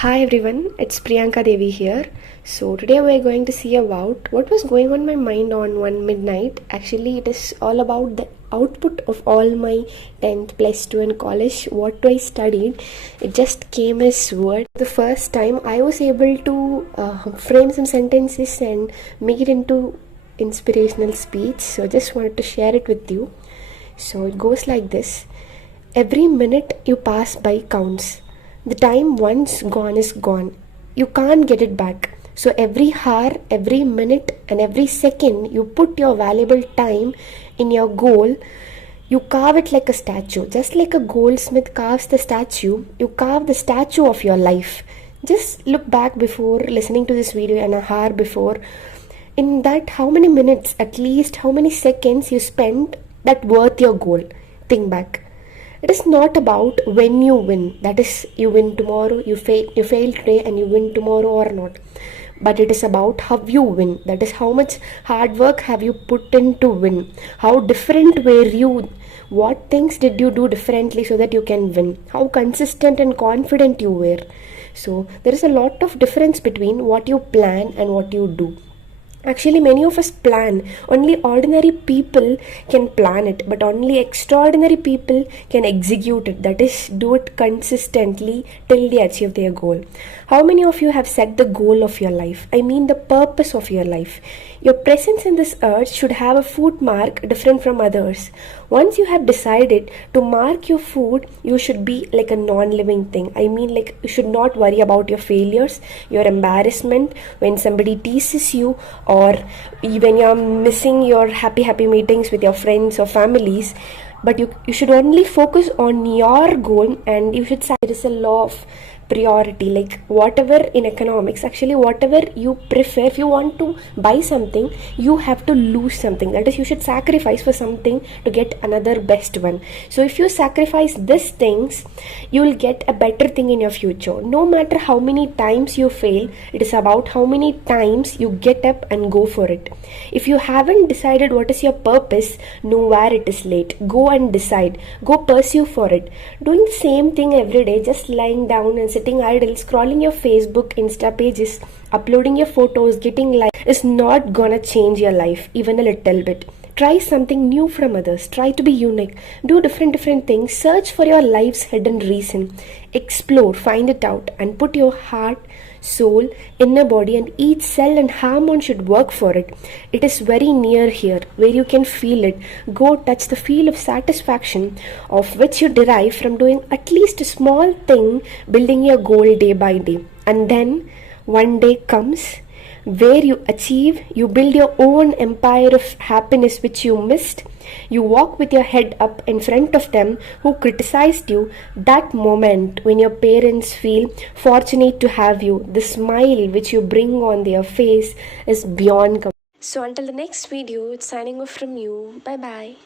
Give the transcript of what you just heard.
Hi everyone, it's Priyanka Devi here. So today we're going to see about what was going on my mind on one midnight. Actually, it is all about the output of all my 10th, plus 2 and college. What I studied, it just came as word. The first time I was able to frame some sentences and make it into inspirational speech. So I just wanted to share it with you. So it goes like this. Every minute you pass by counts. The time once gone is gone. You can't get it back. So every hour, every minute, and every second you put your valuable time in your goal, you carve it like a statue. Just like a goldsmith carves the statue, you carve the statue of your life. Just look back before listening to this video and a hour before. In that, how many minutes, at least, how many seconds you spent that worth your goal? Think back. It is not about when you win, that is, you win tomorrow, you fail today and you win tomorrow or not. But it is about how you win, that is, how much hard work have you put in to win, how different were you, what things did you do differently so that you can win, how consistent and confident you were. So there is a lot of difference between what you plan and what you do. Actually, many of us plan. Only ordinary people can plan it, but only extraordinary people can execute it. That is, do it consistently till they achieve their goal. How many of you have set the goal of your life? I mean, the purpose of your life. Your presence in this earth should have a foot mark different from others. Once you have decided to mark your foot, you should be like a non-living thing. I mean, like, you should not worry about your failures, your embarrassment, when somebody teases you, or when you're missing your happy meetings with your friends or families. But you should only focus on your goal, and you should say there is a law of priority, like whatever in economics, actually whatever you prefer, if you want to buy something, you have to lose something. That is, you should sacrifice for something to get another best one. So if you sacrifice these things, you will get a better thing in your future. No matter how many times you fail, it is about how many times you get up and go for it. If you haven't decided what is your purpose, nowhere it is late. Go and decide, go pursue for it. Doing the same thing every day, just lying down and sitting idle, scrolling your Facebook, Insta pages, uploading your photos, getting likes, is not gonna change your life even a little bit. Try something new from others. Try to be unique. Do different things. Search for your life's hidden reason. Explore, find it out, and put your heart, soul, inner body, and each cell and hormone should work for it. It is very near here, where you can feel it. Go touch the feel of satisfaction of which you derive from doing at least a small thing, building your goal day by day. And then one day comes where you achieve, you build your own empire of happiness which you missed. You walk with your head up in front of them who criticized you. That moment when your parents feel fortunate to have you, the smile which you bring on their face is beyond. So until the next video, it's signing off from you. Bye bye.